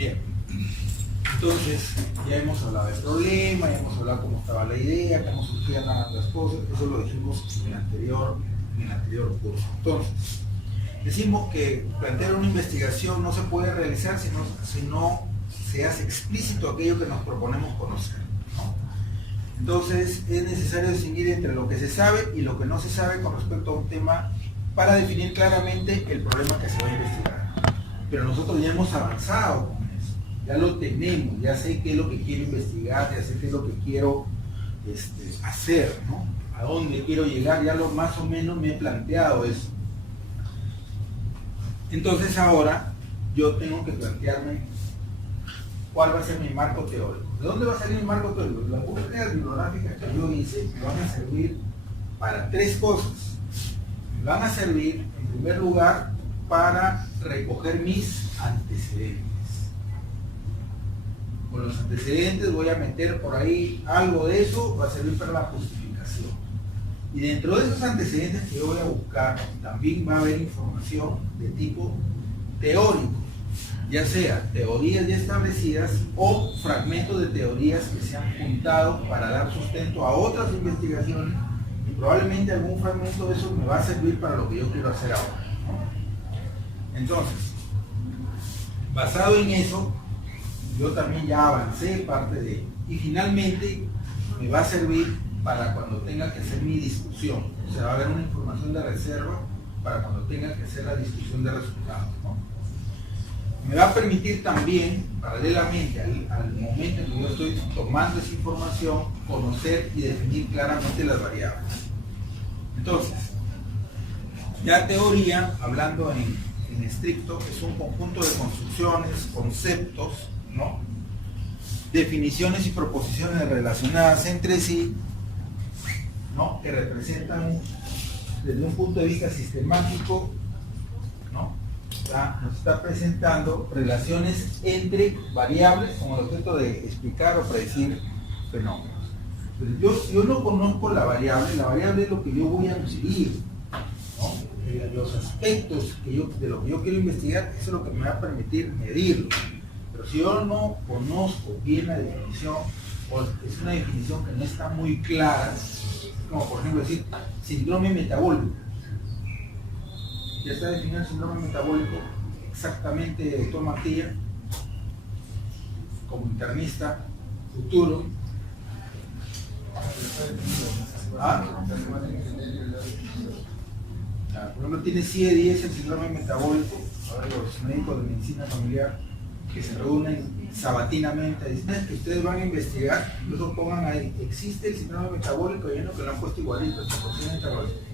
Bien, entonces ya hemos hablado del problema, ya hemos hablado cómo estaba la idea, cómo surgían las cosas, eso lo dijimos en el anterior curso. Entonces, decimos que plantear una investigación no se puede realizar si no se hace explícito aquello que nos proponemos conocer, ¿no? Entonces es necesario distinguir entre lo que se sabe y lo que no se sabe con respecto a un tema para definir claramente el problema que se va a investigar. Pero nosotros ya hemos avanzado con eso, ya lo tenemos, ya sé qué es lo que quiero investigar, ya sé qué es lo que quiero hacer, ¿no? A dónde quiero llegar, ya lo más o menos me he planteado eso. Entonces ahora yo tengo que plantearme cuál va a ser mi marco teórico. ¿De dónde va a salir mi marco teórico? Las búsquedas bibliográficas que yo hice me van a servir para tres cosas. Me van a servir, en primer lugar, para recoger mis antecedentes. Con los antecedentes voy a meter por ahí algo de eso, va a servir para la justificación. Y dentro de esos antecedentes que yo voy a buscar, también va a haber información de tipo teórico, ya sea teorías ya establecidas o fragmentos de teorías que se han juntado para dar sustento a otras investigaciones, y probablemente algún fragmento de eso me va a servir para lo que yo quiero hacer ahora, ¿no? Entonces, basado en eso, yo también ya avancé parte de, y finalmente me va a servir para cuando tenga que hacer mi discusión. O sea, va a haber una información de reserva para cuando tenga que hacer la discusión de resultados, ¿no? Me va a permitir también, paralelamente al momento en que yo estoy tomando esa información, conocer y definir claramente las variables. Entonces, ya teoría, hablando en estricto, es un conjunto de construcciones, conceptos, ¿no? Definiciones y proposiciones relacionadas entre sí, ¿no? Que representan desde un punto de vista sistemático, ¿no? Nos está presentando relaciones entre variables con el objeto de explicar o predecir fenómenos. Entonces, yo no conozco la variable es lo que yo voy a medir, ¿no? Los aspectos de lo que yo quiero investigar, eso es lo que me va a permitir medirlo. Pero si yo no conozco bien la definición, o es una definición que no está muy clara, como por ejemplo decir síndrome metabólico. Ya está definido el síndrome metabólico exactamente el doctor Mantilla, como internista futuro. Por ejemplo, tiene CIE-10 el síndrome metabólico. Ahora los médicos de medicina familiar que se reúnen sabatinamente dicen que ustedes van a investigar, incluso pongan ahí, existe el síndrome metabólico, y uno que lo han puesto igualito,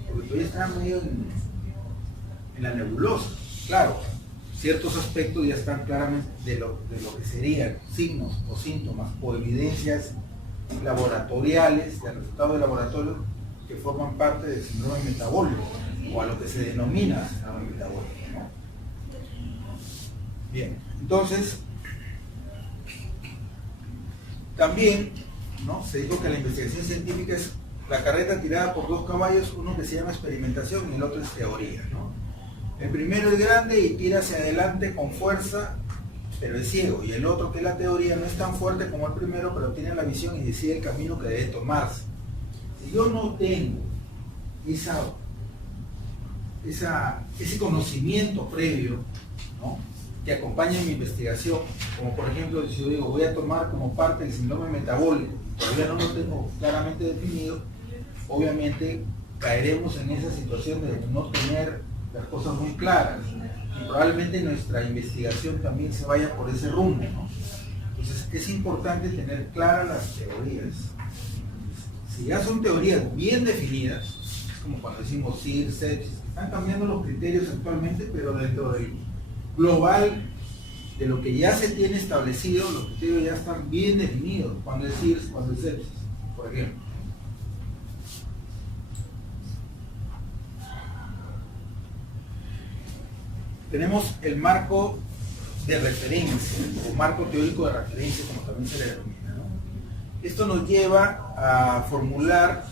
porque todavía está medio en la nebulosa. Claro, ciertos aspectos ya están claramente de lo que serían signos o síntomas o evidencias laboratoriales, de resultados de laboratorio que forman parte del síndrome metabólico, o a lo que se denomina síndrome metabólico, ¿no? Bien, entonces, también, ¿no? Se dijo que la investigación científica es la carreta tirada por dos caballos, uno que se llama experimentación y el otro es teoría, ¿no? El primero es grande y tira hacia adelante con fuerza, pero es ciego, y el otro, que es la teoría, no es tan fuerte como el primero, pero tiene la visión y decide el camino que debe tomarse. Si yo no tengo ese conocimiento previo, ¿no?, que acompaña mi investigación, como por ejemplo, si yo digo voy a tomar como parte el síndrome metabólico, todavía no lo tengo claramente definido, obviamente caeremos en esa situación de no tener las cosas muy claras, y probablemente nuestra investigación también se vaya por ese rumbo, ¿no? Entonces es importante tener claras las teorías. Si ya son teorías bien definidas, es como cuando decimos SIR, sepsis, están cambiando los criterios actualmente, pero dentro del global de lo que ya se tiene establecido, los criterios ya están bien definidos, cuando es SIR, cuando es sepsis, por ejemplo. Tenemos el marco de referencia, o marco teórico de referencia, como también se le denomina, ¿no? Esto nos lleva a formular,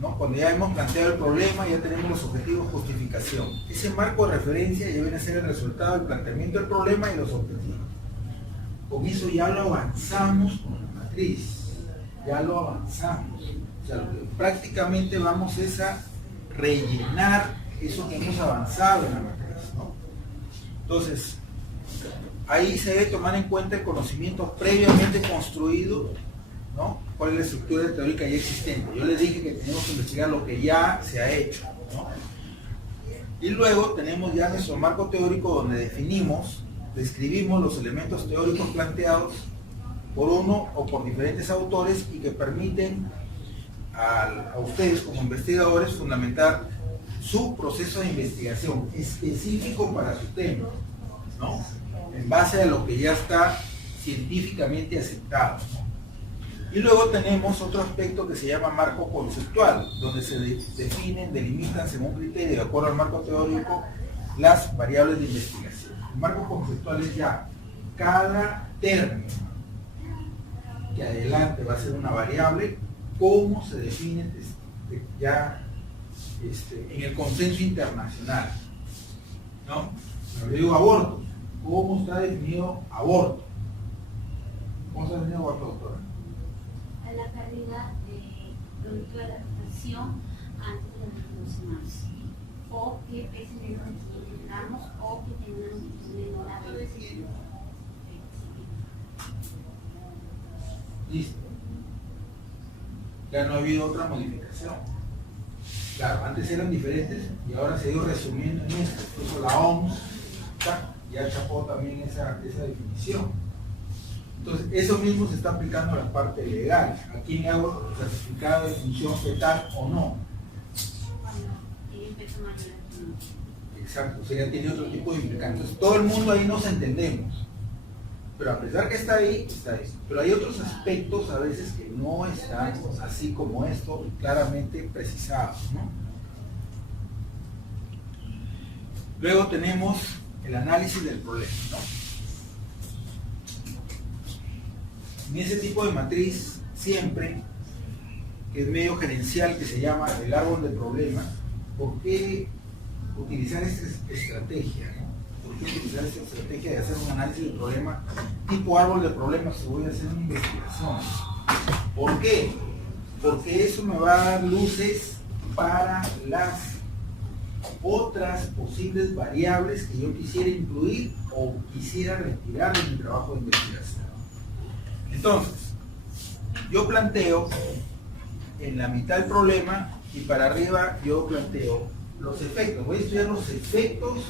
¿no?, cuando ya hemos planteado el problema, ya tenemos los objetivos, justificación. Ese marco de referencia ya viene a ser el resultado del planteamiento del problema y los objetivos. con eso ya lo avanzamos con la matriz, ya lo avanzamos. O sea, lo que prácticamente vamos es a rellenar eso que hemos avanzado en la matriz, ¿no? Entonces, ahí se debe tomar en cuenta el conocimiento previamente construido, ¿no? ¿Cuál es la estructura teórica ya existente? Yo les dije que tenemos que investigar lo que ya se ha hecho, ¿no? Y luego tenemos ya nuestro marco teórico donde definimos, describimos los elementos teóricos planteados por uno o por diferentes autores y que permiten a ustedes como investigadores fundamentar su proceso de investigación específico para su tema, ¿no? En base a lo que ya está científicamente aceptado, ¿no? Y luego tenemos otro aspecto que se llama marco conceptual, donde se definen, delimitan según criterio, de acuerdo al marco teórico, las variables de investigación. El marco conceptual es ya cada término que adelante va a ser una variable, cómo se define ya en el consenso internacional, ¿no? Yo digo aborto, ¿cómo está definido aborto? ¿Cómo está definido aborto, doctora? La pérdida de producto de la gestación antes de los 12 semanas, o que pese menos de 500 gramos, o que tenga una longitud menor a 20 centímetros. Listo. Ya no ha habido otra modificación. Claro, antes eran diferentes y ahora se ha ido resumiendo en esto. Incluso la OMS ya chapó también esa definición. Entonces, eso mismo se está aplicando a la parte legal. ¿A quién hago certificado de función fetal o no? Exacto, o sea, ya tiene otro tipo de implicancias. Entonces, todo el mundo ahí nos entendemos. Pero a pesar que está ahí, está ahí. Pero hay otros aspectos a veces que no están así como esto, claramente precisados, ¿no? Luego tenemos el análisis del problema, ¿no? En ese tipo de matriz, siempre, que es medio gerencial, que se llama el árbol de problemas, ¿por qué utilizar esta estrategia, ¿no? ¿Por qué utilizar esta estrategia de hacer un análisis del problema tipo árbol de problemas si voy a hacer una investigación? ¿Por qué? Porque eso me va a dar luces para las otras posibles variables que yo quisiera incluir o quisiera retirar de mi trabajo de investigación. Entonces, yo planteo en la mitad del problema y para arriba yo planteo los efectos. Voy a estudiar los efectos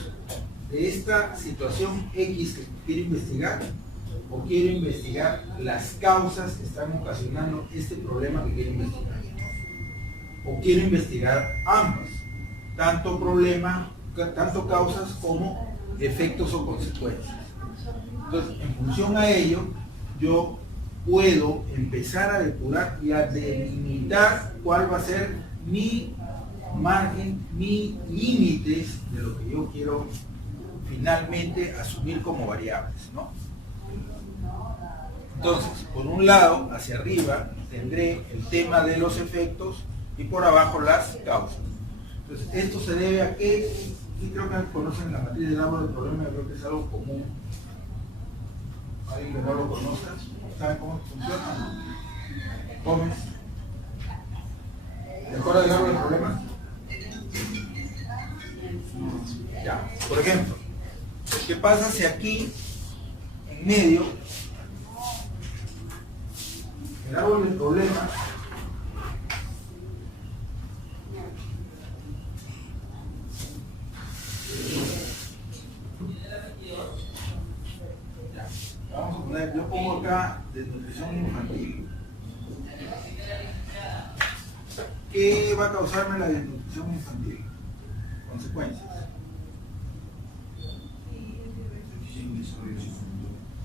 de esta situación X que quiero investigar, o quiero investigar las causas que están ocasionando este problema que quiero investigar, o quiero investigar ambas, tanto causas como efectos o consecuencias. Entonces, en función a ello, yo puedo empezar a depurar y a delimitar cuál va a ser mi margen, mis límites de lo que yo quiero finalmente asumir como variables, ¿no? Entonces, por un lado, hacia arriba, tendré el tema de los efectos y por abajo las causas. Entonces, esto se debe a que, y creo que conocen la matriz del árbol del problema, creo que es algo común. ¿Alguien que no lo conozca? ¿Saben cómo funciona? ¿Gómez? ¿De acuerdo al árbol del problema? Ya, por ejemplo, ¿qué pasa si aquí, en medio, el árbol del problema vamos a poner, yo pongo acá desnutrición infantil? ¿Qué va a causarme la desnutrición infantil? Consecuencias.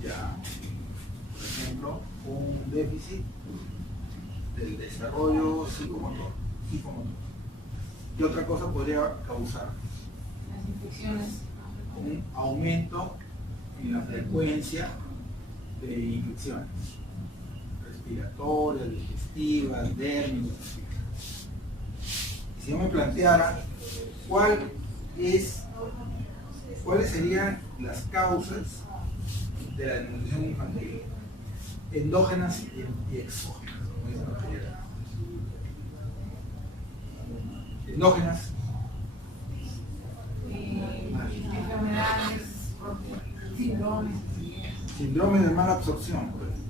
Ya, por ejemplo, un déficit del desarrollo psicomotor. ¿Qué otra cosa podría causar? Las infecciones. Un aumento en la frecuencia de infecciones respiratorias, digestivas, dérmicas. Si yo me planteara cuáles serían las causas de la desnutrición infantil. Endógenas y exógenas, como dicen los pediatras. Endógenas. Enfermedades, síndromes. Síndrome de mala absorción, por ejemplo.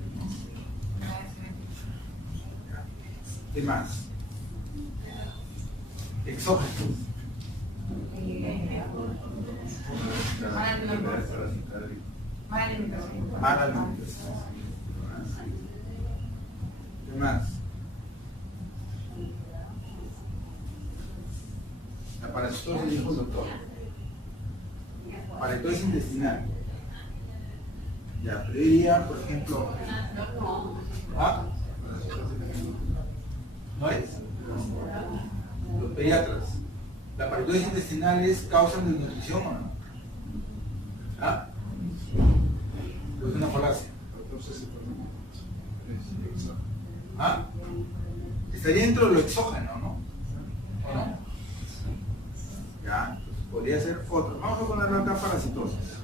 ¿Qué más? Exógenos. Mala alimentación. Mala alimentación. ¿Qué más? La parasitosis, dijo el doctor. Parasitosis intestinal. Ya, pero yo diría, por ejemplo, ¿ah? ¿No es? Los pediatras. ¿La parasitosis intestinal es causa de desnutrición o no? ¿Ah? ¿O es una falacia? ¿Ah? Estaría dentro de lo exógeno, ¿no? ¿O no? Ya, pues podría ser otro. Vamos a poner otra parasitosis.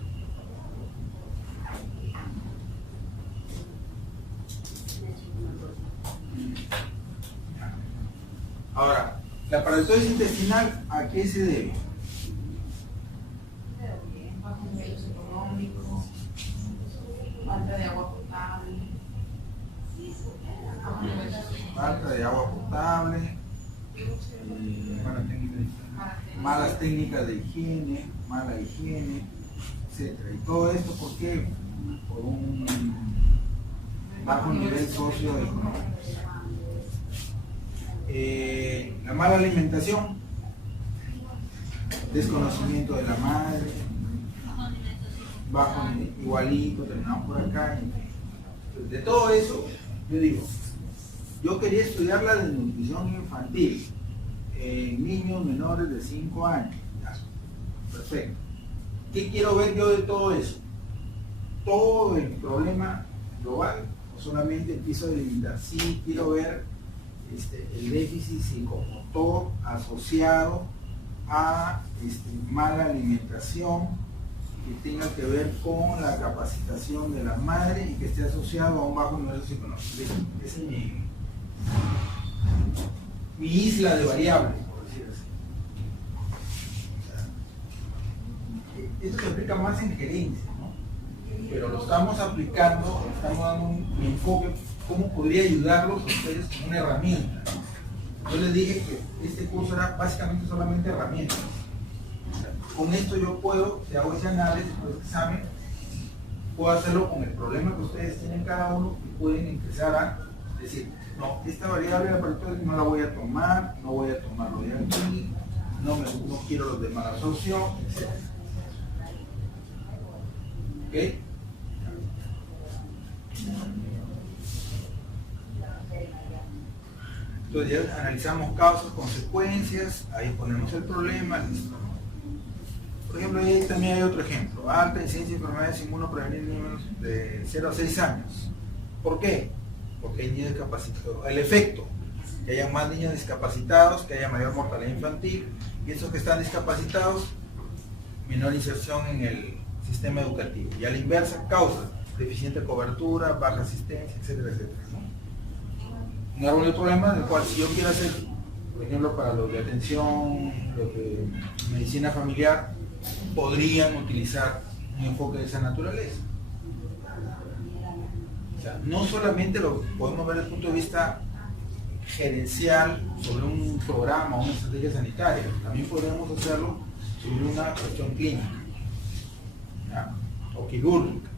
Ahora, la parasitosis intestinal, ¿a qué se debe? Bajo nivel socioeconómico, falta de agua potable, bajo nivel socioeconómico, Falta de agua potable, malas técnicas de higiene, mala higiene, etc. Y todo esto, ¿por qué? Por un bajo nivel socioeconómico. La mala alimentación, desconocimiento de la madre, bajo nivel, igualito, terminamos por acá. De todo eso, yo digo, yo quería estudiar la desnutrición infantil en niños menores de 5 años. Ya, perfecto. ¿Qué quiero ver yo de todo eso? Todo el problema global, o solamente el piso de delimitar. Sí quiero ver el déficit psicomotor asociado a mala alimentación que tenga que ver con la capacitación de la madre y que esté asociado a un bajo nivel socioeconómico. Esa es mi isla de variables, por decir así. O sea, esto se aplica más en gerencia, ¿no? Pero lo estamos aplicando, estamos dando un enfoque, cómo podría ayudarlos a ustedes con una herramienta. Yo les dije que este curso era básicamente solamente herramientas. O sea, con esto yo puedo, si hago ese análisis, ese examen, puedo hacerlo con el problema que ustedes tienen cada uno y pueden empezar a decir, no, esta variable de la parasitosis no la voy a tomar, no voy a tomarlo de aquí, no quiero los de mala absorción, etc. ¿Ok? Entonces ya analizamos causas, consecuencias, ahí ponemos el problema, listo. Por ejemplo, ahí también hay otro ejemplo, alta incidencia de enfermedades inmunoprevenibles en niños de 0 a 6 años. ¿Por qué? Porque hay niños discapacitados. El efecto, que haya más niños discapacitados, que haya mayor mortalidad infantil, y esos que están discapacitados, menor inserción en el sistema educativo. Y a la inversa, causa, deficiente cobertura, baja asistencia, etcétera, etcétera, ¿no? Un árbol de problemas del cual si yo quiero hacer, por ejemplo, para los de atención, los de medicina familiar, podrían utilizar un enfoque de esa naturaleza. O sea, no solamente lo podemos ver desde el punto de vista gerencial sobre un programa o una estrategia sanitaria, también podríamos hacerlo sobre una cuestión clínica, ¿ya? O quirúrgica.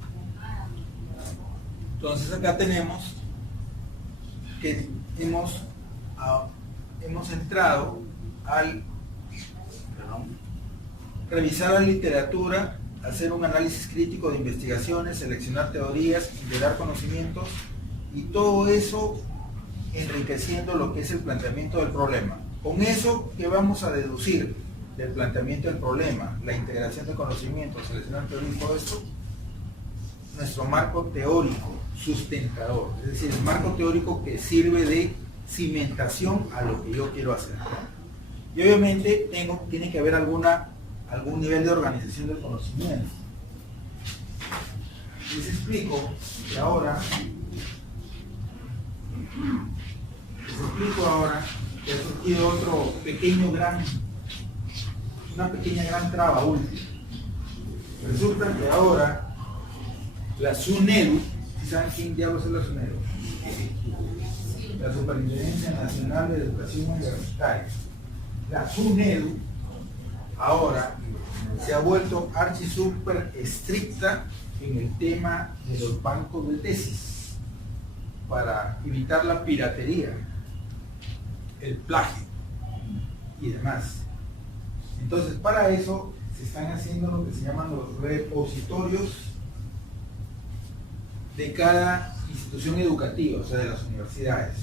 Entonces acá tenemos que hemos entrado al revisar la literatura, hacer un análisis crítico de investigaciones, seleccionar teorías, integrar conocimientos y todo eso enriqueciendo lo que es el planteamiento del problema. Con eso, ¿qué vamos a deducir del planteamiento del problema? La integración de conocimientos, seleccionar teorías y todo esto, nuestro marco teórico sustentador, es decir, el marco teórico que sirve de cimentación a lo que yo quiero hacer. Y obviamente tiene que haber algún nivel de organización del conocimiento. les explico que ahora que ha surgido una pequeña gran traba última. Resulta que ahora la SUNEDU, ¿sí saben quién diablos es la SUNEDU? La Superintendencia Nacional de Educación Universitaria. La SUNEDU ahora se ha vuelto súper estricta en el tema de los bancos de tesis para evitar la piratería, el plagio y demás. Entonces, para eso se están haciendo lo que se llaman los repositorios de cada institución educativa, o sea, de las universidades.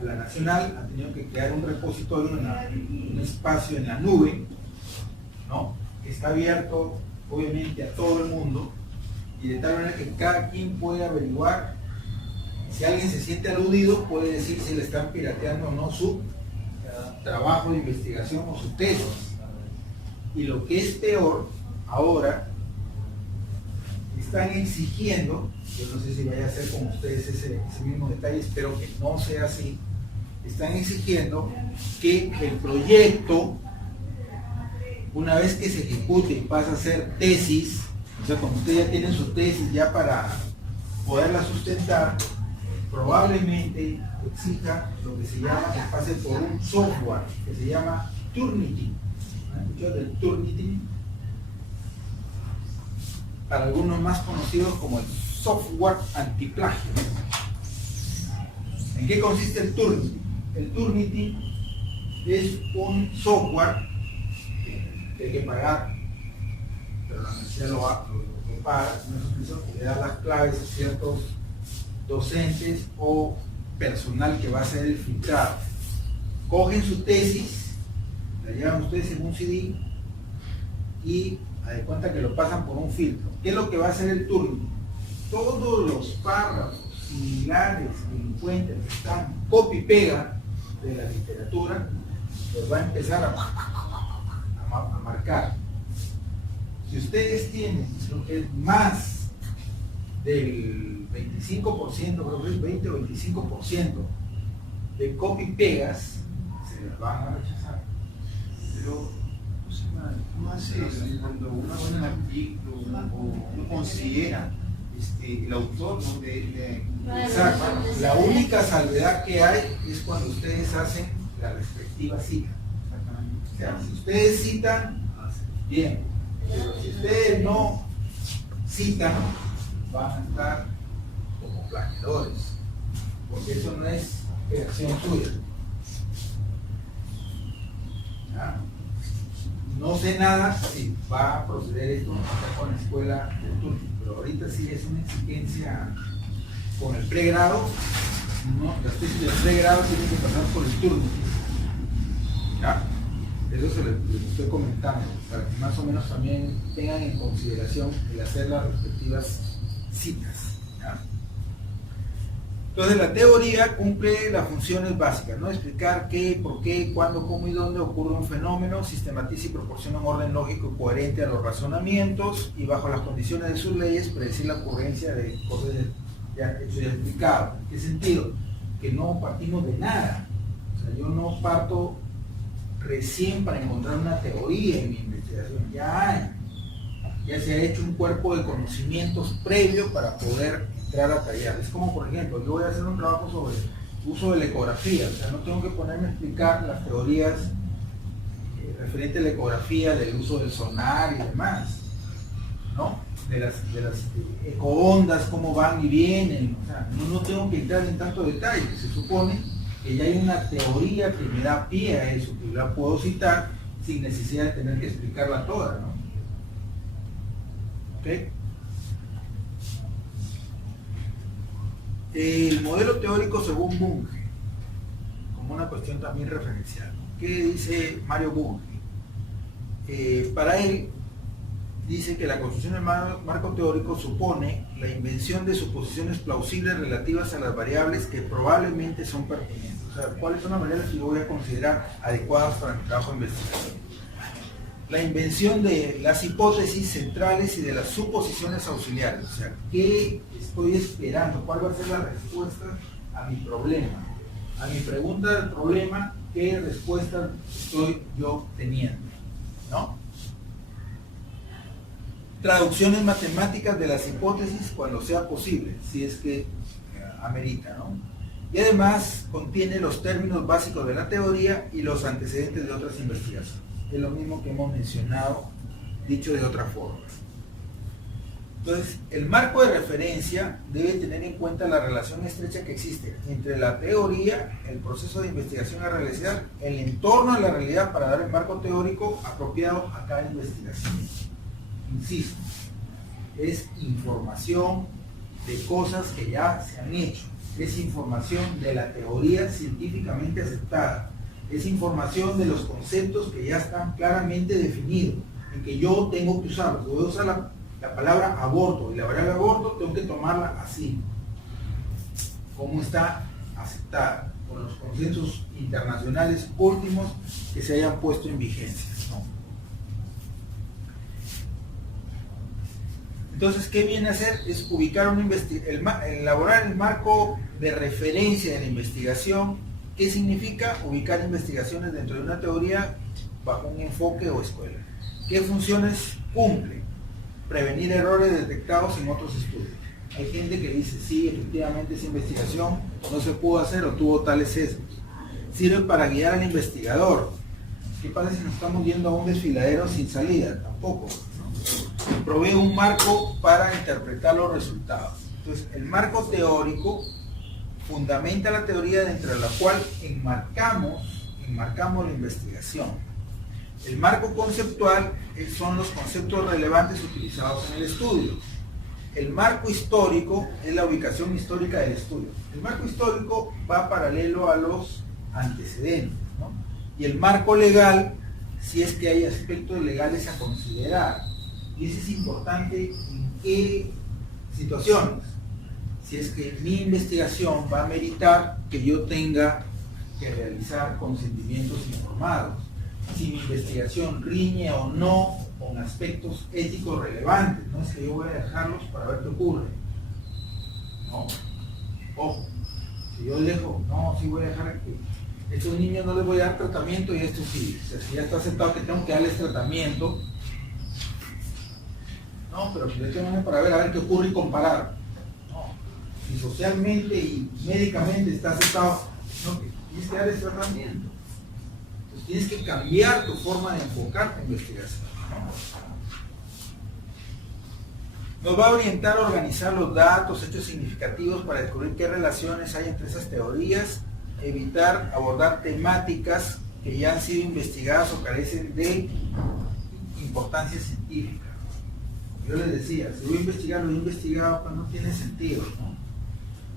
A la nacional ha tenido que crear un repositorio, un espacio en la nube, ¿no? Que está abierto obviamente a todo el mundo y de tal manera que cada quien puede averiguar. Si alguien se siente aludido, puede decir si le están pirateando o no su trabajo de investigación o su tesis. Y lo que es peor, ahora están exigiendo, yo no sé si vaya a ser con ustedes ese mismo detalle, espero que no sea así, están exigiendo que el proyecto, una vez que se ejecute y pasa a ser tesis, o sea, cuando ustedes ya tienen su tesis ya para poderla sustentar, probablemente exija lo que se llama, que pase por un software que se llama Turnitin. ¿Han escuchado del Turnitin? Para algunos más conocidos como el software antiplagio. ¿En qué consiste el Turnitin? El Turnitin es un software que hay que pagar, pero la universidad lo paga, le da las claves a ciertos docentes o personal que va a hacer el filtrado. Cogen su tesis, la llevan ustedes en un CD y de cuenta que lo pasan por un filtro. ¿Qué es lo que va a hacer el Turnitin? Todos los párrafos similares que encuentren que están copy y pega de la literatura, los va a empezar a marcar. Si ustedes tienen lo que es más del 25%, creo que es 20 o 25% de copy pegas, se las van a rechazar. Pero, ¿cómo hace cuando uno hace un artículo o uno considera el autor, ¿no? Exacto. La única salvedad que hay es cuando ustedes hacen la respectiva cita. O sea, si ustedes citan, bien, pero si ustedes no citan, van a estar como plagiadores, porque eso no es creación suya. ¿Ya? No sé nada si va a proceder esto con la escuela de Turnitin, pero ahorita sí es una exigencia con el pregrado, ¿no? Las tesis del pregrado tienen que pasar por el Turnitin. ¿Ya? Eso se les estoy comentando, para que más o menos también tengan en consideración el hacer las respectivas citas. ¿Ya? Entonces la teoría cumple las funciones básicas, ¿no? Explicar qué, por qué, cuándo, cómo y dónde ocurre un fenómeno, sistematiza y proporciona un orden lógico y coherente a los razonamientos y bajo las condiciones de sus leyes predecir la ocurrencia de cosas ya explicadas. ¿En qué sentido? Que no partimos de nada. O sea, yo no parto recién para encontrar una teoría en mi investigación, ya se ha hecho un cuerpo de conocimientos previos para poder entrar a tallar. Es como, por ejemplo, yo voy a hacer un trabajo sobre uso de la ecografía, o sea, no tengo que ponerme a explicar las teorías referentes a la ecografía, del uso del sonar y demás, ¿no? De las ecoondas, cómo van y vienen, o sea, no tengo que entrar en tanto detalle. Se supone que ya hay una teoría que me da pie a eso, que la puedo citar sin necesidad de tener que explicarla toda, ¿no? ¿Ok? El modelo teórico según Bunge, como una cuestión también referencial, ¿no? ¿Qué dice Mario Bunge? Para él, dice que la construcción del marco teórico supone la invención de suposiciones plausibles relativas a las variables que probablemente son pertinentes. O sea, ¿cuáles son las variables que yo voy a considerar adecuadas para mi trabajo de investigación? la invención de las hipótesis centrales y de las suposiciones auxiliares. O sea, ¿qué estoy esperando? ¿Cuál va a ser la respuesta a mi problema? A mi pregunta del problema, ¿qué respuesta estoy yo teniendo? ¿No? Traducciones matemáticas de las hipótesis cuando sea posible, si es que amerita, ¿no? Y además contiene los términos básicos de la teoría y los antecedentes de otras investigaciones. Es lo mismo que hemos mencionado, dicho de otra forma. Entonces, el marco de referencia debe tener en cuenta la relación estrecha que existe entre la teoría, el proceso de investigación a realizar, el entorno de la realidad para dar el marco teórico apropiado a cada investigación. Insisto, es información de cosas que ya se han hecho, es información de la teoría científicamente aceptada, es información de los conceptos que ya están claramente definidos y que yo tengo que usar. Voy a usar la palabra aborto y la variable aborto tengo que tomarla así, como está aceptada, con los consensos internacionales últimos que se hayan puesto en vigencia, ¿no? Entonces, ¿qué viene a hacer? Es ubicar elaborar el marco de referencia de la investigación. ¿Qué significa? Ubicar investigaciones dentro de una teoría bajo un enfoque o escuela. ¿Qué funciones cumple? Prevenir errores detectados en otros estudios. Hay gente que dice, sí, efectivamente esa investigación no se pudo hacer o tuvo tales sesgos. Sirve para guiar al investigador. ¿Qué pasa si nos estamos yendo a un desfiladero sin salida? Tampoco, ¿no? Provee un marco para interpretar los resultados. Entonces, el marco teórico fundamenta la teoría dentro de la cual enmarcamos la investigación. El marco conceptual son los conceptos relevantes utilizados en el estudio. El marco histórico es la ubicación histórica del estudio. El marco histórico va paralelo a los antecedentes, ¿no? Y el marco legal, si es que hay aspectos legales a considerar. Y eso es importante en qué situaciones. Si es que mi investigación va a meritar que yo tenga que realizar consentimientos informados, si mi investigación riñe o no con aspectos éticos relevantes, no es que yo voy a dejarlos para ver qué ocurre. No, ojo, si yo dejo, no, sí voy a dejar que estos niños no les voy a dar tratamiento y esto sí, o sea, si ya está aceptado que tengo que darles tratamiento, no, pero si yo tengo para ver qué ocurre y comparar. Y socialmente y médicamente está aceptado, no, que tienes que dar ese tratamiento. Entonces tienes que cambiar tu forma de enfocar tu investigación, ¿no? Nos va a orientar a organizar los datos, hechos significativos para descubrir qué relaciones hay entre esas teorías, evitar abordar temáticas que ya han sido investigadas o carecen de importancia científica. Yo les decía, si voy a investigar lo he investigado, pues no tiene sentido, ¿no?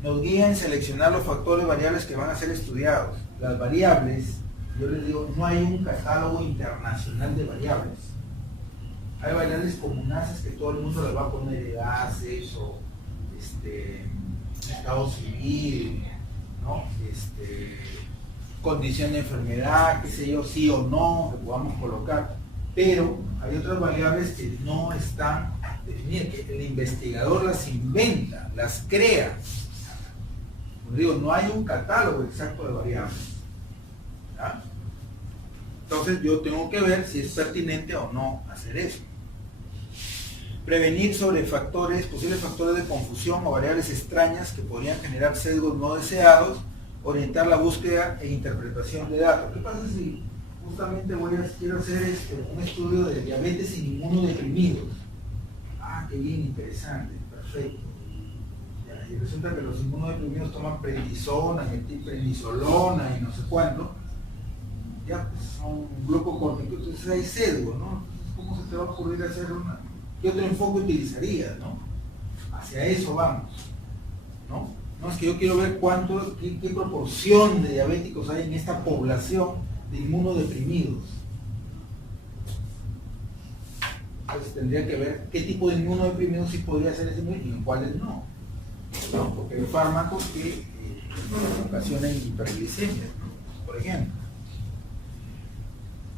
Nos guía en seleccionar los factores variables que van a ser estudiados. Las variables, yo les digo, no hay un catálogo internacional de variables. Hay variables comunaces que todo el mundo les va a poner edades o estado civil, ¿no? Condición de enfermedad, qué sé yo, sí o no, que podamos colocar. Pero hay otras variables que no están definidas, que el investigador las inventa, las crea. Como digo, no hay un catálogo exacto de variables, ¿ya? Entonces yo tengo que ver si es pertinente o no hacer eso. Prevenir sobre posibles factores de confusión o variables extrañas que podrían generar sesgos no deseados, orientar la búsqueda e interpretación de datos. ¿Qué pasa si justamente quiero hacer un estudio de diabetes y inmunodeprimidos? Ah, qué bien, interesante, perfecto. Y resulta que los inmunodeprimidos toman prednisona, prednisolona y no sé cuánto, ya pues son glucocorticoides, entonces hay sesgo, ¿no? ¿Cómo se te va a ocurrir hacer qué otro enfoque utilizarías, ¿no? Hacia eso vamos, ¿no? No, es que yo quiero ver qué proporción de diabéticos hay en esta población de inmunodeprimidos. Entonces tendría que ver qué tipo de inmunodeprimidos sí podría ser ese y en cuáles no. ¿No? Porque hay fármacos que ocasionan hiperglicemia, ¿no? Por ejemplo.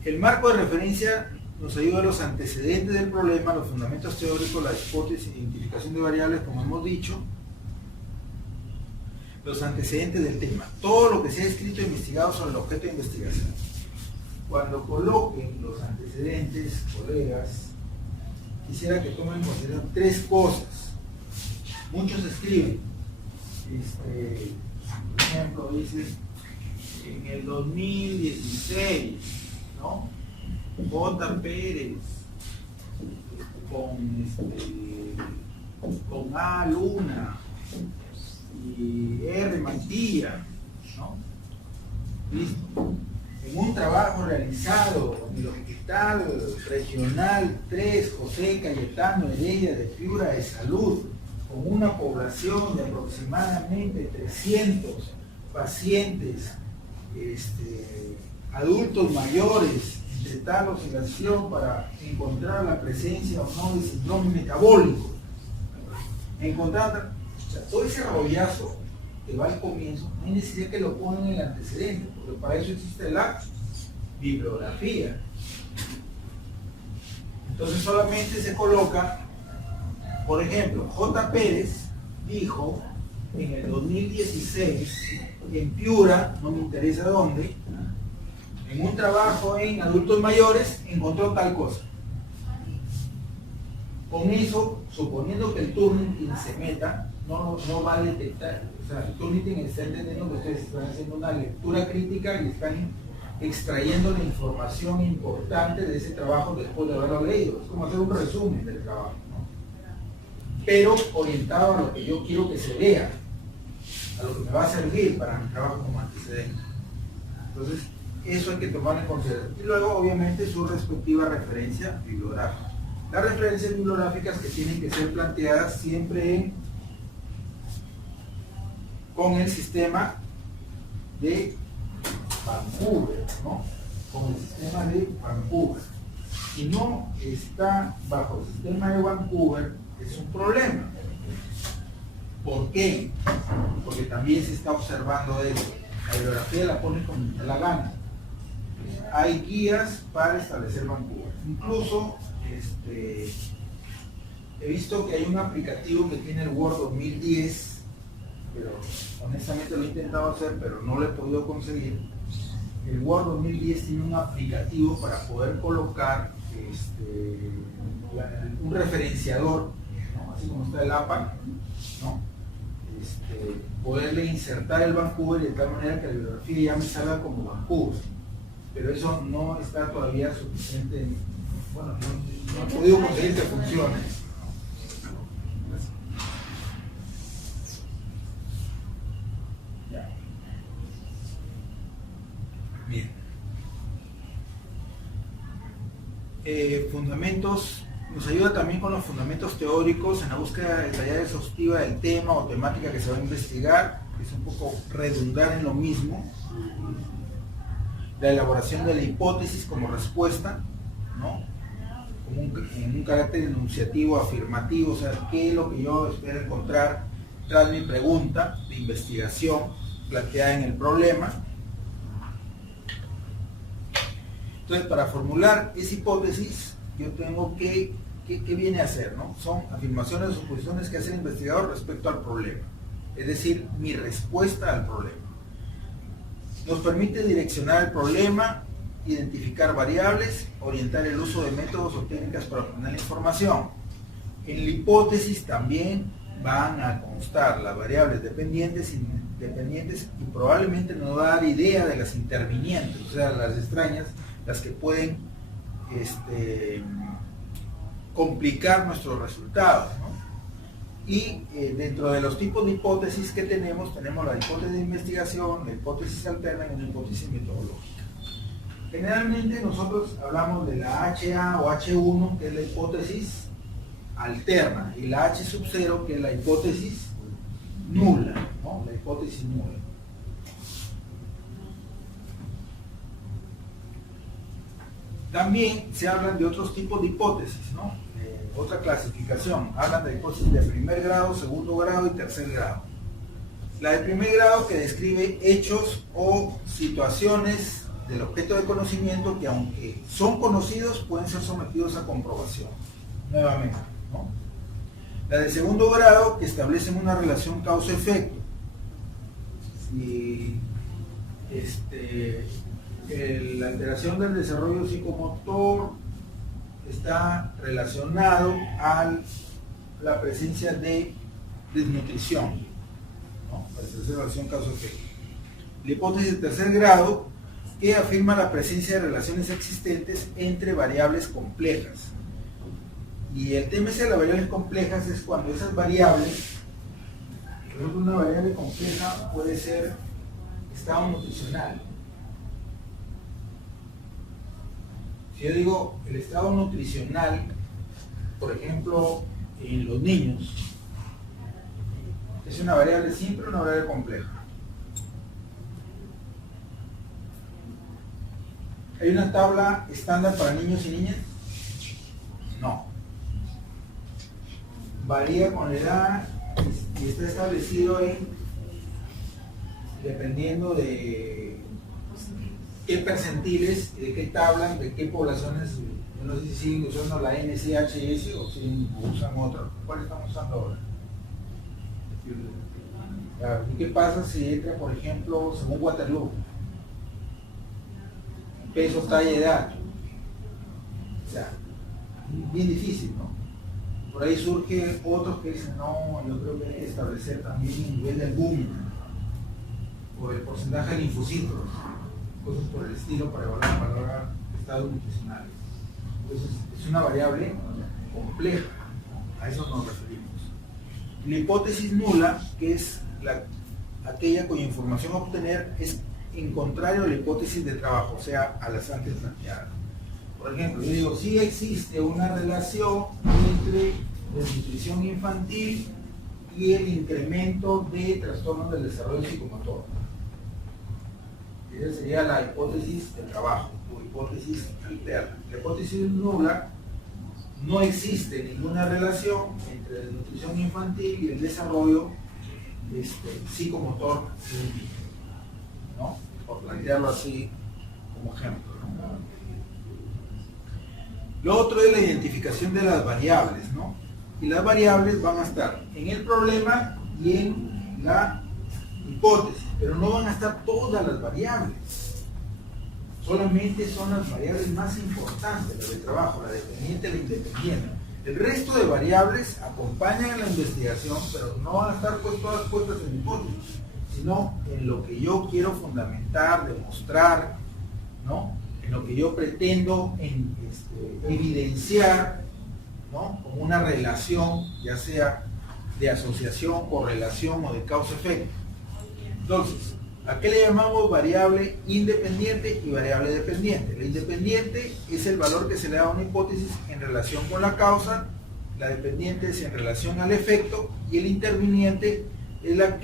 El marco de referencia nos ayuda los antecedentes del problema, los fundamentos teóricos, la hipótesis, identificación de variables, como hemos dicho, los antecedentes del tema, todo lo que se ha escrito e investigado sobre el objeto de investigación. Cuando coloquen los antecedentes, colegas, quisiera que tomen en consideración 3 cosas. Muchos escriben, por ejemplo, dice, en el 2016, ¿no? J. Pérez con A. Luna y R. Mantilla, ¿no? Listo. En un trabajo realizado en el Hospital Regional 3 José Cayetano Heredia de Piura de Salud, con una población de aproximadamente 300 pacientes adultos mayores, de tal oscilación para encontrar la presencia o no de síndrome metabólico. Encontrar, o sea, todo ese rollazo que va al comienzo, no hay necesidad que lo pongan en el antecedente, porque para eso existe la bibliografía. Entonces solamente se coloca, por ejemplo, J. Pérez dijo en el 2016 en Piura, no me interesa dónde, en un trabajo en adultos mayores encontró tal cosa. Con eso, suponiendo que el Turnitin se meta, no va a detectar. O sea, el Turnitin está entendiendo que ustedes están haciendo una lectura crítica y están extrayendo la información importante de ese trabajo después de haberlo leído. Es como hacer un resumen del trabajo, ¿no? Pero orientado a lo que yo quiero que se vea, a lo que me va a servir para mi trabajo como antecedente. Entonces, eso hay que tomarlo en consideración. Y luego, obviamente, su respectiva referencia bibliográfica. Las referencias bibliográficas que tienen que ser planteadas siempre con el sistema de Vancouver, ¿no? Con el sistema de Vancouver. Si no está bajo el sistema de Vancouver, es un problema. ¿Por qué? Porque también se está observando eso. La bibliografía la pone como la gana. Hay guías para establecer Vancouver. Incluso he visto que hay un aplicativo que tiene el Word 2010, pero honestamente lo he intentado hacer, pero no lo he podido conseguir. El Word 2010 tiene un aplicativo para poder colocar un referenciador, ¿no? Así como está el APA, ¿no? Poderle insertar el Vancouver de tal manera que la bibliografía ya me salga como Vancouver, pero eso no está todavía suficiente. Bueno, no he podido conseguir que funcione. Ya. Bien. Fundamentos, nos ayuda también con los fundamentos teóricos en la búsqueda detallada y exhaustiva del tema o temática que se va a investigar, que es un poco redundar en lo mismo. La elaboración de la hipótesis como respuesta, ¿no? En un carácter enunciativo, afirmativo, o sea, qué es lo que yo espero encontrar tras mi pregunta de investigación planteada en el problema. Entonces, para formular esa hipótesis, yo tengo que, ¿qué viene a hacer, no? Son afirmaciones o suposiciones que hace el investigador respecto al problema, es decir, mi respuesta al problema. Nos permite direccionar el problema, identificar variables, orientar el uso de métodos o técnicas para obtener la información. En la hipótesis también van a constar las variables dependientes, independientes y probablemente nos va a dar idea de las intervinientes, o sea, las extrañas, las que pueden complicar nuestros resultados, ¿no? Y dentro de los tipos de hipótesis que tenemos la hipótesis de investigación, la hipótesis alterna y una hipótesis metodológica. Generalmente nosotros hablamos de la HA o H1, que es la hipótesis alterna, y la H sub 0, que es la hipótesis nula, ¿no? La hipótesis nula. También se hablan de otros tipos de hipótesis, ¿no? Otra clasificación, hablan de hipótesis de primer grado, segundo grado y tercer grado. La de primer grado, que describe hechos o situaciones del objeto de conocimiento que, aunque son conocidos, pueden ser sometidos a comprobación. Nuevamente, ¿no? La de segundo grado, que establecen una relación causa-efecto. Si la alteración del desarrollo psicomotor está relacionado a la presencia de desnutrición, ¿no? La tercera relación causa-efecto. La hipótesis de tercer grado, que afirma la presencia de relaciones existentes entre variables complejas. Y el tema de las variables complejas es cuando esas variables, por ejemplo, una variable compleja puede ser estado nutricional. Si yo digo el estado nutricional, por ejemplo, en los niños, ¿es una variable simple o una variable compleja? ¿Hay una tabla estándar para niños y niñas? No. Varía con la edad y está establecido dependiendo de qué percentiles, de qué tabla, de qué poblaciones. Yo no sé si siguen usando la NCHS o si usan otra. ¿Cuál estamos usando ahora? ¿Y qué pasa si entra, por ejemplo, según Waterloo? Peso, talla, edad. O sea, bien difícil, ¿no? Por ahí surge otros que dicen, no, yo creo que hay que establecer también el nivel de albúmina o el porcentaje de linfocitos, cosas por el estilo para evaluar estados nutricionales. Entonces, es una variable compleja, a eso nos referimos. La hipótesis nula, que es aquella cuya información a obtener es en contrario a la hipótesis de trabajo, o sea, a las antes planteadas. Por ejemplo, yo digo, sí existe una relación entre desnutrición infantil y el incremento de trastornos del desarrollo psicomotor. Esa sería la hipótesis de trabajo o hipótesis alterna. La hipótesis nula, no existe ninguna relación entre desnutrición infantil y el desarrollo psicomotor infantil, ¿no? Por plantearlo así como ejemplo, ¿no? Lo otro es la identificación de las variables, ¿no? Y las variables van a estar en el problema y en la hipótesis, pero no van a estar todas las variables. Solamente son las variables más importantes, la de trabajo, la dependiente y la independiente. El resto de variables acompañan a la investigación, pero no van a estar todas puestas en hipótesis, sino en lo que yo quiero fundamentar, demostrar, ¿no? En lo que yo pretendo evidenciar, ¿no? Como una relación, ya sea de asociación, correlación o de causa-efecto. Entonces, ¿a qué le llamamos variable independiente y variable dependiente? La independiente es el valor que se le da a una hipótesis en relación con la causa, la dependiente es en relación al efecto y el interviniente es la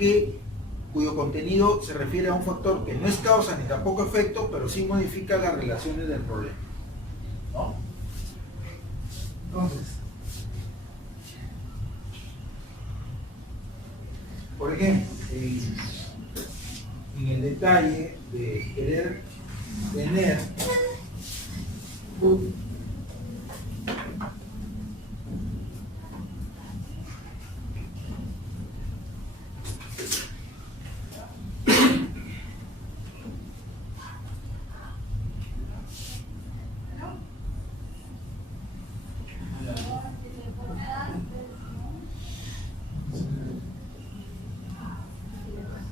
cuyo contenido se refiere a un factor que no es causa ni tampoco efecto, pero sí modifica las relaciones del problema, ¿no? Entonces, por ejemplo, en el detalle de querer tener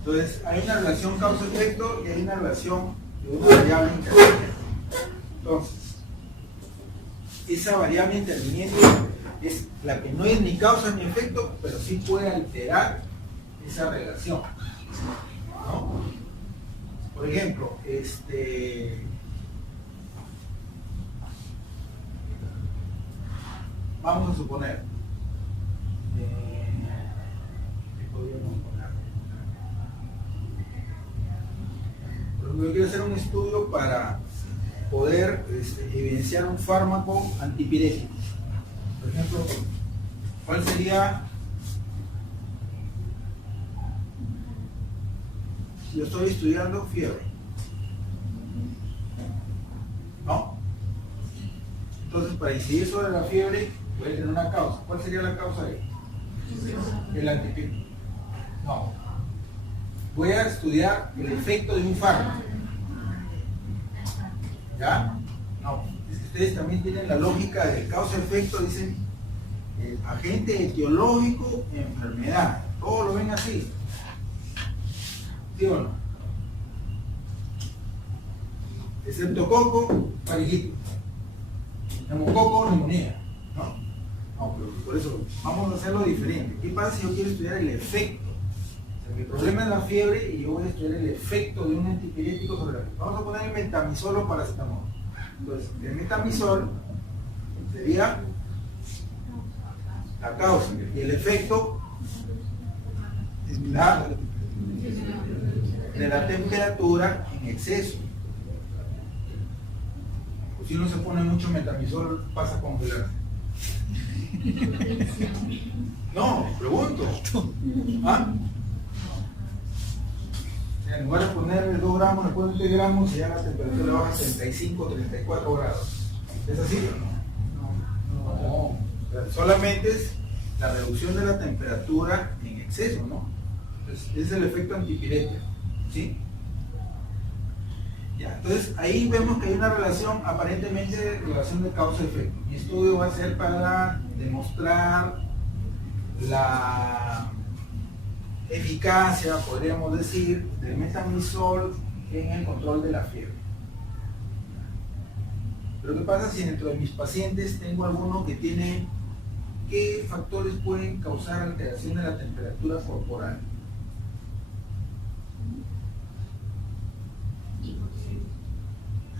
entonces, hay una relación causa-efecto y hay una relación de una variable interviniente. Entonces, esa variable interviniente es la que no es ni causa ni efecto, pero sí puede alterar esa relación, ¿no? Por ejemplo, vamos a suponer, ¿qué podríamos poner? Yo quiero hacer un estudio para poder evidenciar un fármaco antipirético. Por ejemplo, ¿cuál sería? Si yo estoy estudiando fiebre, Entonces, para incidir sobre la fiebre, voy a tener una causa. ¿Cuál sería la causa ahí? El antipirético. No. Voy a estudiar el efecto de un fármaco. ¿Ya? No. Es que ustedes también tienen la lógica del causa-efecto, dicen agente etiológico, enfermedad. Todos lo ven así. ¿Sí o no? Exceptococo, faringite. Neumococo, neumonía. ¿No? No, pero por eso vamos a hacerlo diferente. ¿Qué pasa si yo quiero estudiar el efecto? O sea, mi problema es la fiebre y yo voy a estudiar el efecto de un antipirético sobre la fiebre. Vamos a poner el metamizol o paracetamol. Entonces, el metamizol sería la causa y el efecto de la temperatura en exceso. Pues si uno se pone mucho metamizol, pasa a congelarse. No, pregunto. ¿Ah? En lugar de ponerle 2 gramos, le ponen 3 gramos y ya la temperatura baja a 35, 34 grados. ¿Es así o no? No. O sea, solamente es la reducción de la temperatura en exceso, ¿no? Es el efecto antipirético, ¿sí? Ya, entonces ahí vemos que hay una relación, aparentemente relación de causa-efecto. Mi estudio va a ser para demostrar la eficacia, podríamos decir, del metamizol en el control de la fiebre. Pero ¿qué pasa si dentro de mis pacientes tengo alguno que tiene, qué factores pueden causar alteración de la temperatura corporal?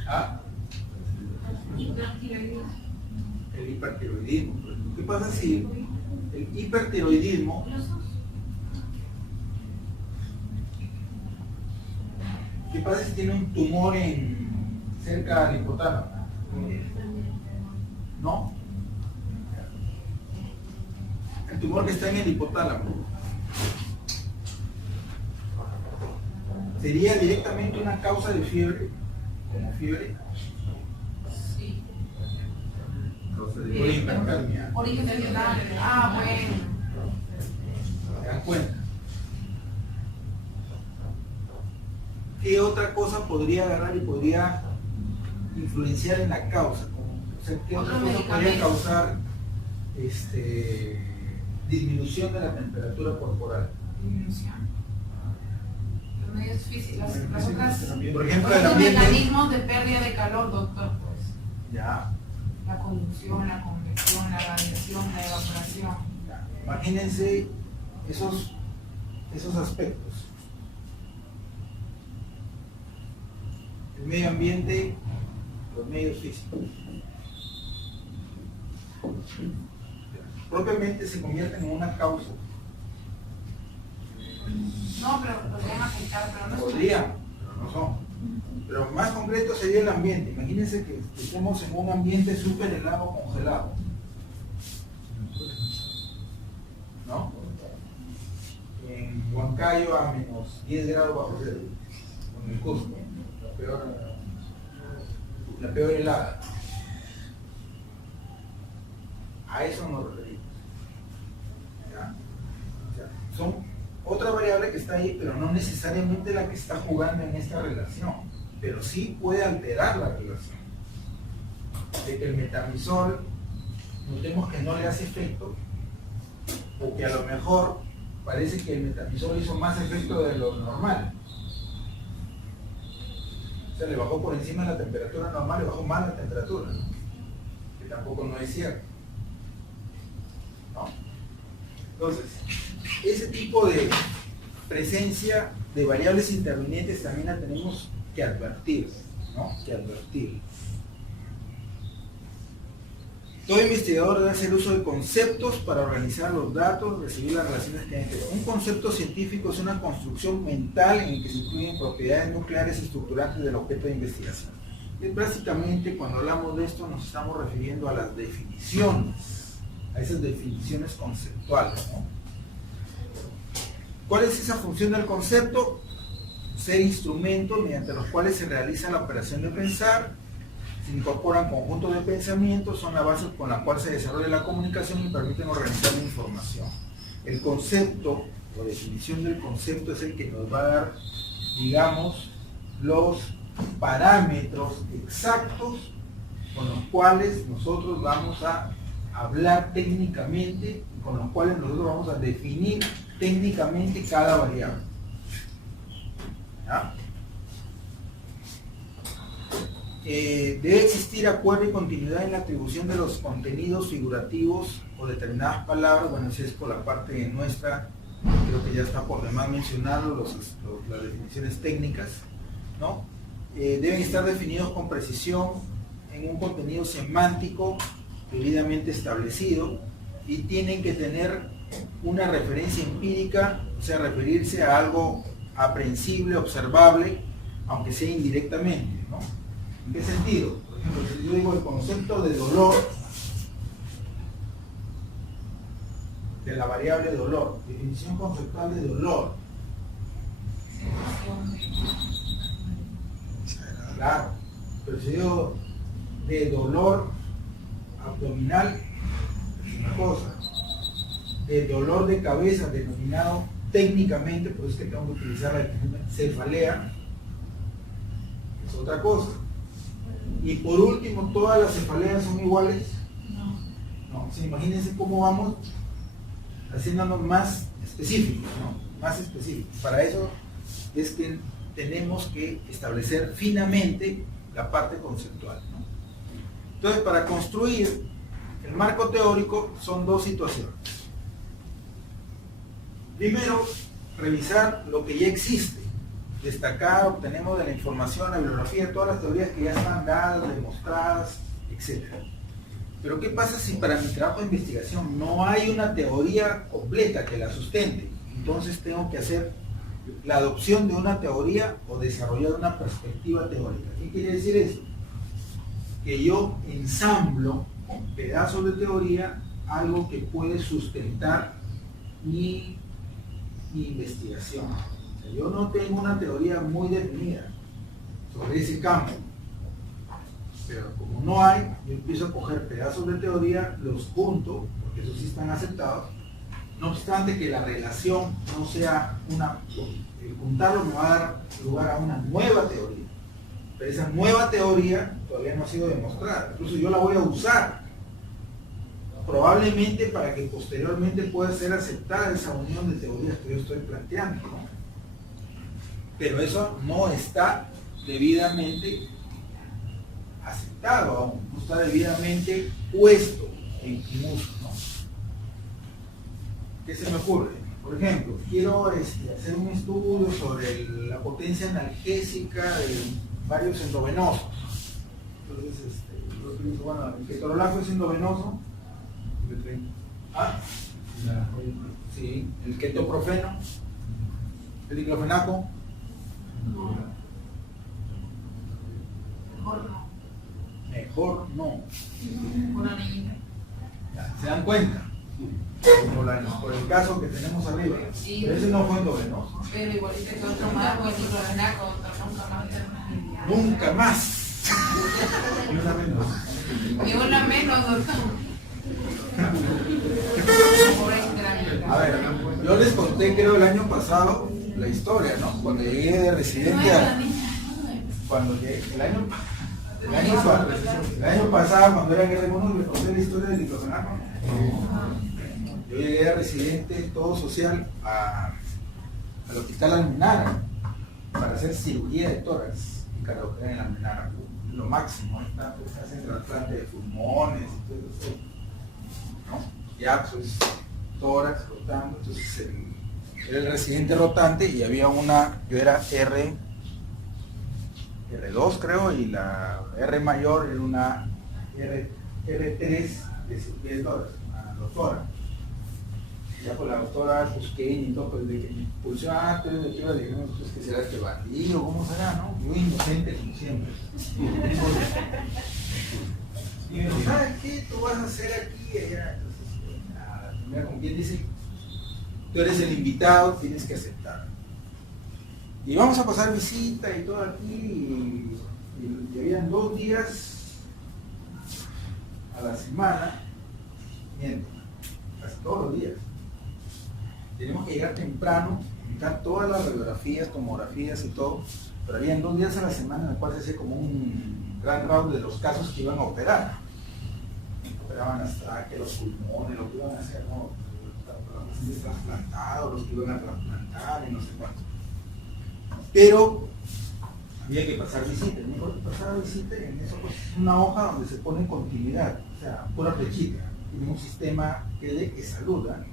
¿Ah? El hipertiroidismo. ¿Qué pasa si el hipertiroidismo ¿qué pasa si tiene un tumor cerca del hipotálamo? ¿No? El tumor que está en el hipotálamo ¿sería directamente una causa de fiebre? ¿Como fiebre? Sí. Causa de hipertermia. Origen del violante. Ah, bueno. ¿Se dan cuenta? ¿Qué otra cosa podría agarrar y podría influenciar en la causa? O sea, ¿qué otra cosa podría causar disminución de la temperatura corporal? Disminución. Los medios físicos, las otras. Por ejemplo, el Los ambiente. mecanismos de pérdida de calor, doctor, pues. Ya. La conducción, la convección, la radiación, la evaporación. Ya. Imagínense esos aspectos. El medio ambiente, los medios físicos. Propiamente se convierten en una causa. No, pero podrían afectar, pero no Podrían, pero no son. Pero más concreto sería el ambiente. Imagínense que estemos en un ambiente súper helado, congelado. ¿No? En Huancayo a menos 10 grados bajo cero. En el Cusco. La peor helada. A eso nos referimos. ¿Ya? O sea, son otra variable que está ahí, pero no necesariamente la que está jugando en esta relación, pero sí puede alterar la relación. De que el metamizol, notemos que no le hace efecto, o que a lo mejor parece que el metamizol hizo más efecto de lo normal. O sea, le bajó por encima de la temperatura normal, le bajó más la temperatura, ¿no? Que tampoco no es cierto, ¿no? Entonces, ese tipo de presencia de variables intervinientes también la tenemos que advertir, ¿no? Que advertir. Todo investigador debe hacer uso de conceptos para organizar los datos, recibir las relaciones que hay entre ellos. Un concepto científico es una construcción mental en el que se incluyen propiedades nucleares y estructurantes del objeto de investigación. Y básicamente, cuando hablamos de esto, nos estamos refiriendo a las definiciones, a esas definiciones conceptuales, ¿no? ¿Cuál es esa función del concepto? Ser instrumentos mediante los cuales se realiza la operación de pensar, Se incorporan conjuntos de pensamientos, son la base con la cual se desarrolla la comunicación y permiten organizar la información. El concepto o definición del concepto es el que nos va a dar, digamos, los parámetros exactos con los cuales nosotros vamos a hablar técnicamente, con los cuales nosotros vamos a definir técnicamente cada variable. ¿Ya? Debe existir acuerdo y continuidad en la atribución de los contenidos figurativos o determinadas palabras. Bueno, si es por la parte nuestra, creo que ya está por demás mencionarlo, las definiciones técnicas, ¿no? Deben estar definidos con precisión en un contenido semántico debidamente establecido y tienen que tener una referencia empírica, o sea, referirse a algo aprehensible, observable, aunque sea indirectamente, ¿no? ¿En qué sentido? Por ejemplo, si yo digo el concepto de dolor, de la variable dolor, definición conceptual de dolor. Claro, pero si digo de dolor abdominal, es una cosa. De dolor de cabeza, denominado técnicamente, pues es que tengo que utilizar la cefalea, es otra cosa. Y por último, ¿todas las cefaleas son iguales? No. Sí, imagínense cómo vamos haciéndonos más específicos, ¿no? Más específicos. Para eso es que tenemos que establecer finamente la parte conceptual, ¿no? Entonces, para construir el marco teórico son dos situaciones. Primero, revisar lo que ya existe, destacar, obtenemos de la información, la bibliografía, todas las teorías que ya están dadas, demostradas, etc. Pero ¿qué pasa si para mi trabajo de investigación no hay una teoría completa que la sustente? Entonces tengo que hacer la adopción de una teoría o desarrollar una perspectiva teórica. ¿Qué quiere decir eso? Que yo ensamblo con pedazos de teoría algo que puede sustentar mi investigación. O sea, yo no tengo una teoría muy definida sobre ese campo, pero como no hay, yo empiezo a coger pedazos de teoría, los junto, porque esos sí están aceptados, no obstante que la relación no sea una, el juntarlo me va a dar lugar a una nueva teoría, pero esa nueva teoría todavía no ha sido demostrada, incluso yo la voy a usar probablemente para que posteriormente pueda ser aceptada esa unión de teorías que yo estoy planteando, ¿no? Pero eso no está debidamente aceptado aún, no está debidamente puesto en uso, ¿no? ¿Qué se me ocurre? Por ejemplo, quiero hacer un estudio sobre la potencia analgésica de varios endovenosos. Entonces, yo utilizo, bueno, el ketorolaco es endovenoso. Sí, el ketoprofeno, el diclofenaco. Mejor no. Ya, ¿se dan cuenta? Por el caso que tenemos arriba. Sí. Pero ese no fue endovenoso. Pero igualito que otro más, pues diclofenaco, Nunca más. Ni una menos. Y una menos, doctor. A ver, yo les conté, creo, el año pasado la historia, ¿no? Cuando llegué de residente cuando llegué, el año pasado, cuando era guerra de monos, les conté la historia del diclofenaco. Yo llegué de residente, todo social, al hospital Almenara para hacer cirugía de tórax y cardiología en la Almenara. Lo máximo, ¿no? Se hacen trasplante de pulmones y todo eso, ¿no? Ya, pues, tórax rotando, entonces era el residente rotante y había una, yo era R2 creo, y la R mayor era una R3 de cirugía de tórax, una doctora. Ya pues la doctora Cusqueña y todo, pues de que me impulsó, tú eres de qué, le dijimos, pues que será este bandido, ¿cómo será, no? Yo inocente como siempre. Y me dijo, ¿sabes qué? Tú vas a hacer aquí y allá. Entonces, nada, primero, como quien dice, tú eres el invitado, tienes que aceptar. Y vamos a pasar visita y todo aquí, y habían 2 días la semana, miento, casi todos los días. Tenemos que llegar temprano, editar todas las radiografías, tomografías y todo, pero habían 2 días a la semana en el cual se hacía como un gran round de los casos que iban a operar. Operaban hasta que los pulmones, lo que iban a hacer, ¿no? Los pacientes trasplantados, los que iban a trasplantar y no sé cuánto. Pero había que pasar visita, mejor que pasar visita, en eso pues es una hoja donde se pone en continuidad, o sea, pura flechita. Tiene un sistema que saluda.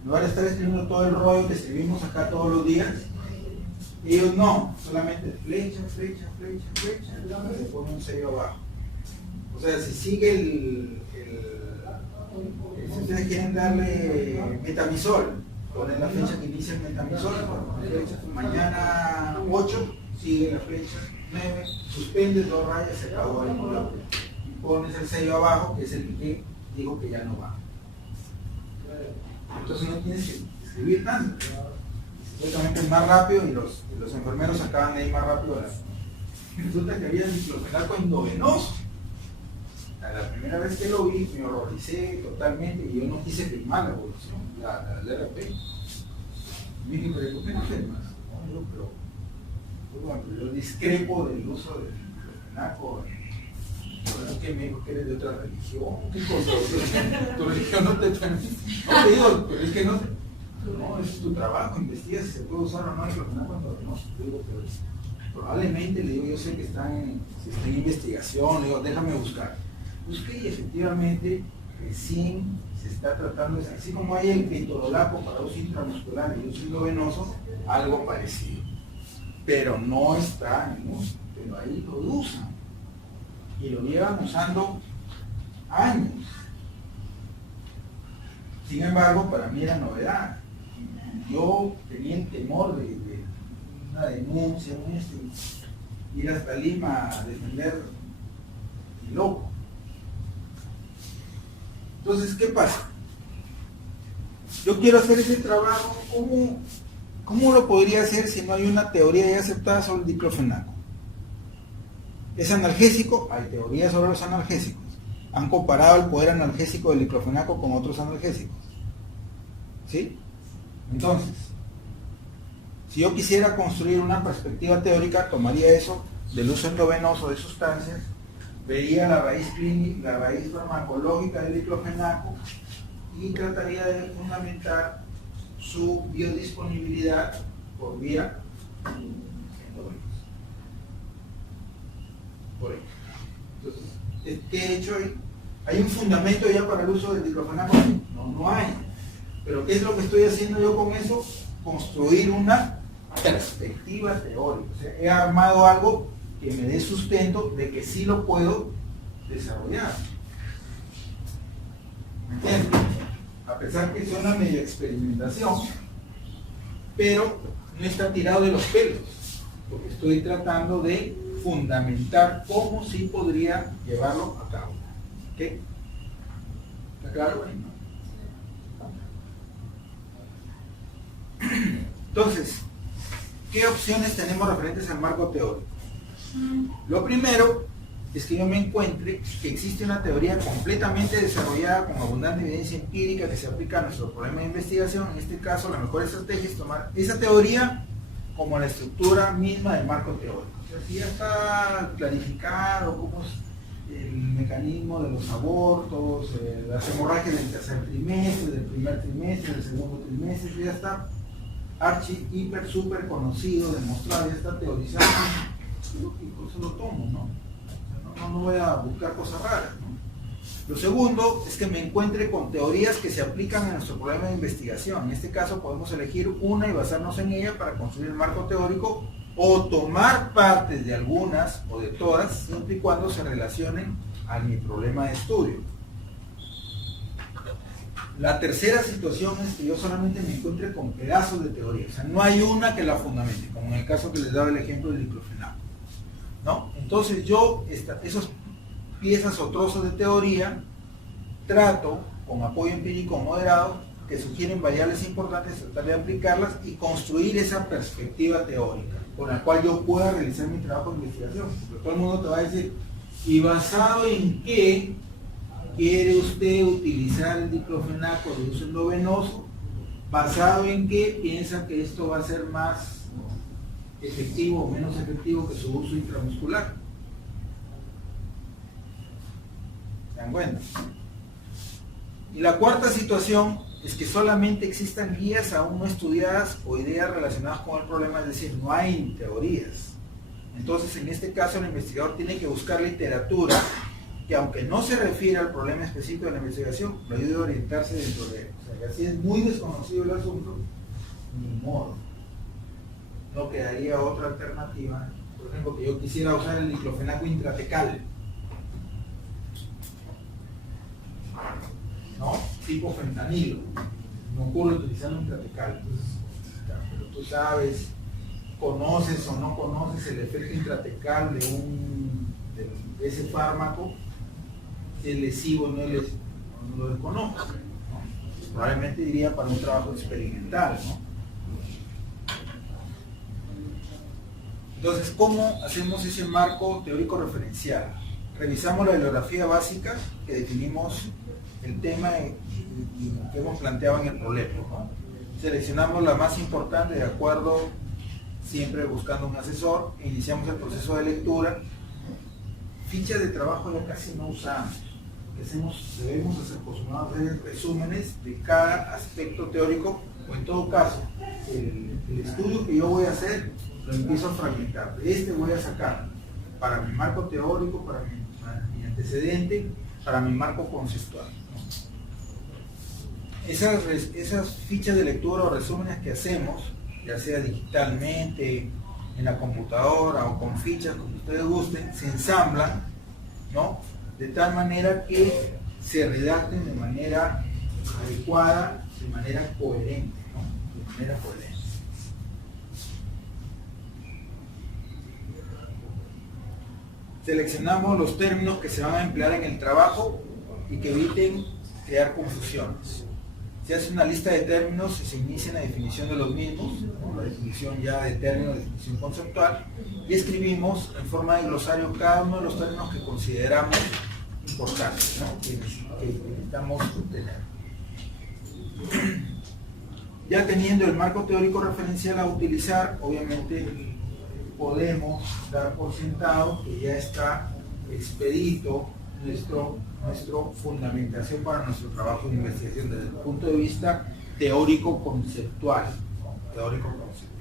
En lugar de estar escribiendo todo el rollo que escribimos acá todos los días, ellos no, solamente flecha, flecha, flecha, flecha, y se pone un sello abajo. O sea, si sigue si ustedes quieren darle metamisol, ponen la fecha que inicia el metamisol, mañana 8, sigue la flecha 9, suspendes 2 rayas, se acabó el color. Y pones el sello abajo, que es el que digo que ya no va. Entonces no tienes que escribir tanto. Supuestamente es más rápido y los enfermeros acaban de ir más rápido. Resulta que había diclofenaco endovenoso. La primera vez que lo vi me horroricé totalmente y yo no quise firmar la evolución, la RP. Me dije, pero ¿por qué no firmas? No, pero yo discrepo del uso del diclofenaco. Por eso que me dijo que eres de otra religión. ¿Qué cosa? Tu religión no te permite. No te digo, pero es que no. No, es tu trabajo, investiga si se puede usar o no el diclofenaco endovenoso. Digo, pero probablemente, le digo, yo sé que está en investigación, le digo, déjame buscar. Busqué y efectivamente recién se está tratando, así como hay el ketorolaco para uso intramuscular y uso endovenoso, algo parecido. Pero no está en uso, pero ahí lo usan. Y lo llevan usando años. Sin embargo, para mí era novedad. Yo tenía el temor de una denuncia, ir hasta Lima a defender el loco. Entonces, ¿qué pasa? Yo quiero hacer ese trabajo, ¿cómo lo podría hacer si no hay una teoría ya aceptada sobre el diclofenaco? ¿Es analgésico? Hay teorías sobre los analgésicos. Han comparado el poder analgésico del diclofenaco con otros analgésicos. ¿Sí? Entonces, si yo quisiera construir una perspectiva teórica, tomaría eso del uso endovenoso de sustancias, vería la raíz clínica, la raíz farmacológica del diclofenaco y trataría de fundamentar su biodisponibilidad por vía endovenosa. Por ahí. Entonces, ¿qué he hecho ahí? ¿Hay un fundamento ya para el uso del diclofenaco? No hay. Pero ¿qué es lo que estoy haciendo yo con eso? Construir una perspectiva teórica. O sea, he armado algo que me dé sustento de que sí lo puedo desarrollar. ¿Me entiendes? A pesar que suena medio experimentación, pero no está tirado de los pelos, porque estoy tratando de fundamentar cómo sí podría llevarlo a cabo. ¿Ok? ¿Está claro? Entonces, ¿qué opciones tenemos referentes al marco teórico? Lo primero es que yo me encuentre que existe una teoría completamente desarrollada con abundante evidencia empírica que se aplica a nuestro problema de investigación. En este caso, la mejor estrategia es tomar esa teoría como la estructura misma del marco teórico. O sea, si ya está clarificado cómo es el mecanismo de los abortos, las hemorragias del tercer trimestre, del primer trimestre, del segundo trimestre, ya está hiper, súper conocido, demostrado, ya está teorizado. Incluso lo tomo, ¿no? No voy a buscar cosas raras, ¿no? Lo segundo es que me encuentre con teorías que se aplican a nuestro problema de investigación. En este caso podemos elegir una y basarnos en ella para construir el marco teórico o tomar partes de algunas o de todas, siempre y cuando se relacionen a mi problema de estudio. La tercera situación es que yo solamente me encuentre con pedazos de teoría, o sea, no hay una que la fundamente, como en el caso que les daba el ejemplo del diclofenaco, ¿no? Entonces yo, esas piezas o trozos de teoría, trato, con apoyo empírico moderado, que sugieren variables importantes, tratar de aplicarlas y construir esa perspectiva teórica, con la cual yo pueda realizar mi trabajo de investigación, porque todo el mundo te va a decir, ¿y basado en qué quiere usted utilizar el diclofenaco de uso endovenoso, basado en que piensa que esto va a ser más efectivo o menos efectivo que su uso intramuscular. ¿Se dan cuenta? Y la cuarta situación es que solamente existan guías aún no estudiadas o ideas relacionadas con el problema, es decir, no hay teorías. Entonces, en este caso, el investigador tiene que buscar literatura que, aunque no se refiere al problema específico de la investigación, lo ayude a orientarse dentro de él. O sea, que así es muy desconocido el asunto, ni modo. No quedaría otra alternativa. Por ejemplo, que yo quisiera usar el diclofenaco intratecal, ¿no? Tipo fentanilo. No ocurre utilizando intratecal. Entonces, pero tú sabes, conoces o no conoces el efecto intratecal de ese fármaco, si es lesivo o no es lesivo, no lo desconozco, ¿no? Probablemente diría para un trabajo experimental, ¿no? Entonces, ¿cómo hacemos ese marco teórico referencial? Revisamos la bibliografía básica que definimos el tema y que hemos planteado en el problema, ¿no? Seleccionamos la más importante de acuerdo, siempre buscando un asesor, e iniciamos el proceso de lectura. Fichas de trabajo ya casi no usamos. Lo que debemos hacer, acostumbrados a hacer resúmenes de cada aspecto teórico, o en todo caso, el estudio que yo voy a hacer, lo empiezo a fragmentar. De este voy a sacar para mi marco teórico, para mi antecedente, para mi marco conceptual, ¿no? Esas fichas de lectura o resúmenes que hacemos, ya sea digitalmente, en la computadora o con fichas, como ustedes gusten, se ensamblan, ¿no? De tal manera que se redacten de manera adecuada, de manera coherente, ¿no? De manera coherente. Seleccionamos los términos que se van a emplear en el trabajo y que eviten crear confusiones. Se hace una lista de términos y se inicia la definición de los mismos, ¿no? La definición ya de términos, la definición conceptual, y escribimos en forma de glosario cada uno de los términos que consideramos importantes, ¿no? que necesitamos obtener. Ya teniendo el marco teórico referencial a utilizar, obviamente podemos dar por sentado que ya está expedito nuestra fundamentación para nuestro trabajo de investigación desde el punto de vista teórico-conceptual, ¿no? Teórico-conceptual.